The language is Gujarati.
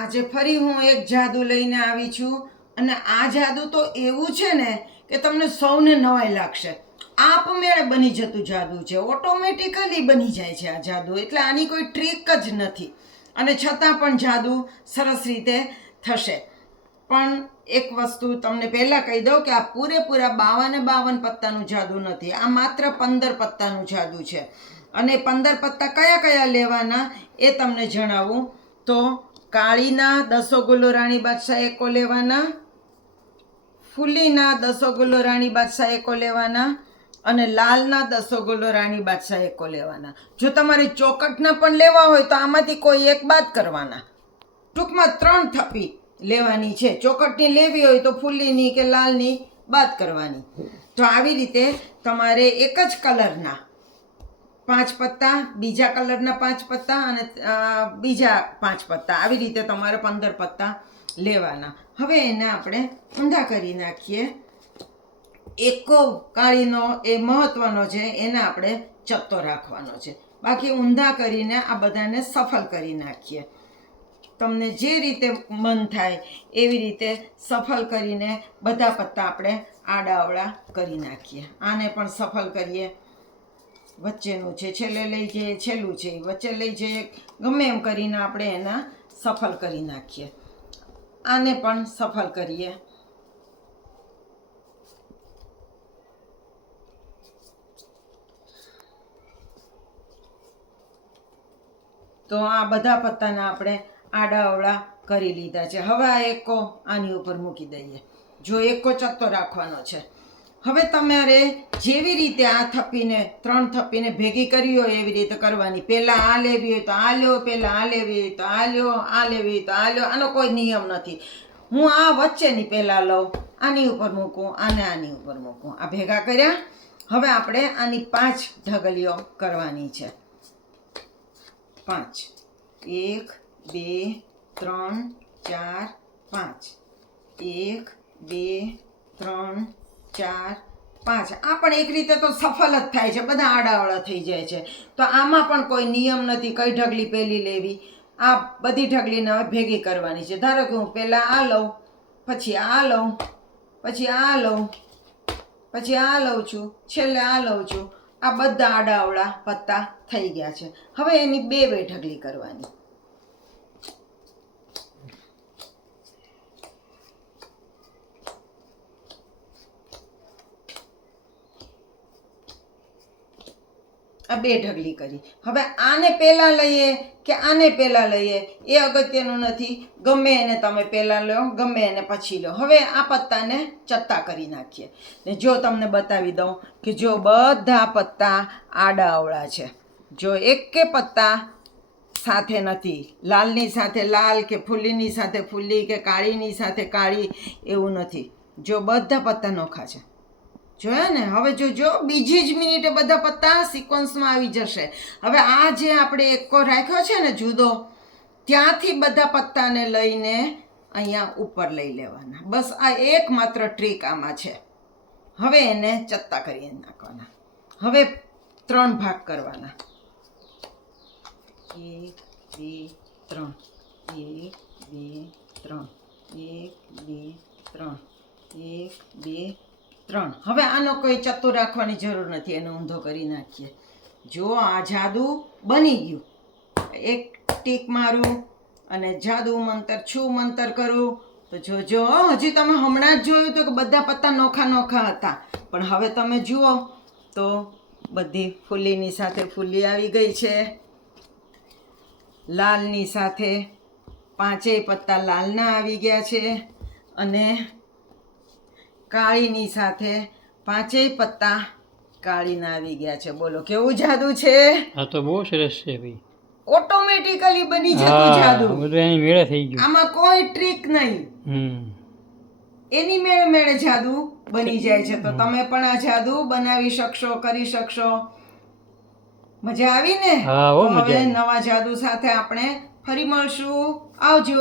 આજે ફરી હું એક જાદુ લઈને આવી છું અને આ જાદુ તો એવું છે ને કે તમને સૌને નવાઈ લાગશે. આપમેળે બની જતું જાદુ છે. ઓટોમેટિકલી બની જાય છે આ જાદુ. એટલે આની કોઈ ટ્રીક જ નથી. અને છતાં પણ જાદુ સરસ રીતે થશે. પણ એક વસ્તુ તમને પહેલાં કહી દઉં કે આ પૂરેપૂરા બાવને બાવન પત્તાનું જાદુ નથી. આ માત્ર પંદર પત્તાનું જાદુ છે. અને પંદર પત્તા કયા કયા લેવાના એ તમને જણાવું. તો કાળીના દસો ગુલ્લો રાણી બાદશાહ એકો લેવાના? ફૂલીના દસો ગુલ્લો રાણી બાદશાહ એકો લેવાના? અને લાલના દસો ગુલ્લો રાણી બાદશાહ એકો લેવાના? જો તમારે ચોકટના પણ લેવા હોય તો આમાંથી કોઈ એક બાદ કરવાના. ટૂંકમાં ત્રણ થપ્પી લેવાની છે. ચોકટની લેવી હોય તો ફૂલીની કે લાલની બાદ કરવાની. તો આવી રીતે તમારે એક જ કલરના પાંચ પત્તા, બીજા કલરના પાંચ પત્તા અને બીજા પાંચ પત્તા. આવી રીતે તમારે પંદર પત્તા લેવાના. હવે એને આપણે ઊંધા કરી નાખીએ. એકો કાળીનો એ મહત્વનો છે, એને આપણે ચત્તો રાખવાનો છે. બાકી ઊંધા કરીને આ બધાને સફળ કરી નાખીએ. તમને જે રીતે મન થાય એવી રીતે સફળ કરીને બધા પત્તા આપણે આડાઅવળા કરી નાખીએ. આને પણ સફળ કરીએ. વચ્ચેનું છે, છેલ્લે લઈ જઈએ છેલ્લું છે વચ્ચે લઈ જઈએ ગમે એમ કરીને આપણે એના સફળ કરી નાખીએ. આને પણ સફળ કરીએ. તો આ બધા પત્તાના આપણે આડા અવળા કરી લીધા છે. હવે આ એકો આની ઉપર મૂકી દઈએ. જો એકો ચત્તો રાખવાનો છે હવે તમારે જેવી રીતે આ થપ્પીને, ત્રણ થપ્પીને ભેગી કરી હોય એવી રીતે કરવાની. પહેલાં આ લેવી હોય તો આ લ્યો, પહેલાં આ લેવી હોય તો આ લ્યો, આ લેવી હોય તો આ લ્યો. આનો કોઈ નિયમ નથી. હું આ વચ્ચેની પહેલાં લઉં, આની ઉપર મૂકું, આને આની ઉપર મૂકું. આ ભેગા કર્યા. હવે આપણે આની પાંચ ઢગલીઓ કરવાની છે. પાંચ. એક, બે, ત્રણ, ચાર, પાંચ. એક, બે, ત્રણ ચાર, પાંચ. આ પણ એક રીતે તો સફળ જ થાય છે, બધા આડાવડા થઈ જાય છે. તો આમાં પણ કોઈ નિયમ નથી કઈ ઢગલી પહેલી લેવી. આ બધી ઢગલીને હવે ભેગી કરવાની છે. ધારો કે હું પહેલાં આ લઉં, પછી આ લઉં, પછી આ લઉં, પછી આ લઉં છું, છેલ્લે આ લઉં છું. આ બધા આડાવડા પત્તા થઈ ગયા છે. હવે એની બે બે ઢગલી કરવાની. આ બે ઢગલી કરી. હવે આને પહેલાં લઈએ કે આને પહેલાં લઈએ? એ અગત્યનું નથી. ગમે એને તમે પહેલાં લો, ગમે એને પછી લો. હવે આ પત્તાને ચત્તા કરી નાખીએ. ને જો તમને બતાવી દઉં કે જો બધા પત્તા આડા અવળા છે. જો એકે પત્તા સાથે નથી. લાલની સાથે લાલ કે ફૂલીની સાથે ફૂલી કે કાળીની સાથે કાળી, એવું નથી. જો બધા પત્તા નોખા છે. જોયા ને, હવે જો જો, બીજી જ મિનિટે બધા પત્તા સિક્વન્સમાં આવી જશે. હવે આ જે આપણે એકો રાખ્યો છે ને જુદો, ત્યાંથી બધા પત્તાને લઈને અહીંયા ઉપર લઈ લેવાના. બસ આ એકમાત્ર ટ્રીક આમાં છે. હવે એને ચત્તા કરી નાખવાના. હવે ત્રણ ભાગ કરવાના. એક, બે, ત્રણ. એક, બે, ત્રણ. એક, બે, ત્રણ. એક, બે ત્રણ. હવે આનો કોઈ ચત્તો રાખવાની જરૂર નથી, એને ઊંધો કરી નાખીએ. જો આ જાદુ બની ગયું, એક ટીક મારું અને જાદુ મંતર, છું મંતર કરું, તો જોજો હજી તમે હમણાં જ જોયું તો કે બધા પત્તા નોખા નોખા હતા. પણ હવે તમે જુઓ તો બધી ફૂલીની સાથે ફૂલી આવી ગઈ છે. લાલની સાથે પાંચેય પત્તા લાલના આવી ગયા છે અને કાળીની સાથે પાંચેય પત્તા કાળીના આવી ગયા છે. બોલો કેવું જાદુ છે? આ તો બહુ સરસ છે ભાઈ. ઓટોમેટિકલી બની જતું જાદુ. બધું એની મેળે થઈ ગયું. આમાં કોઈ ટ્રીક નહીં. હમ. એની મેળે મેળે જાદુ બની જાય છે. તો તમે પણ આ જાદુ બનાવી શકશો કરી શકશો. મજા આવી ને? હવે નવા જાદુ સાથે આપણે ફરી મળશું. આવજો.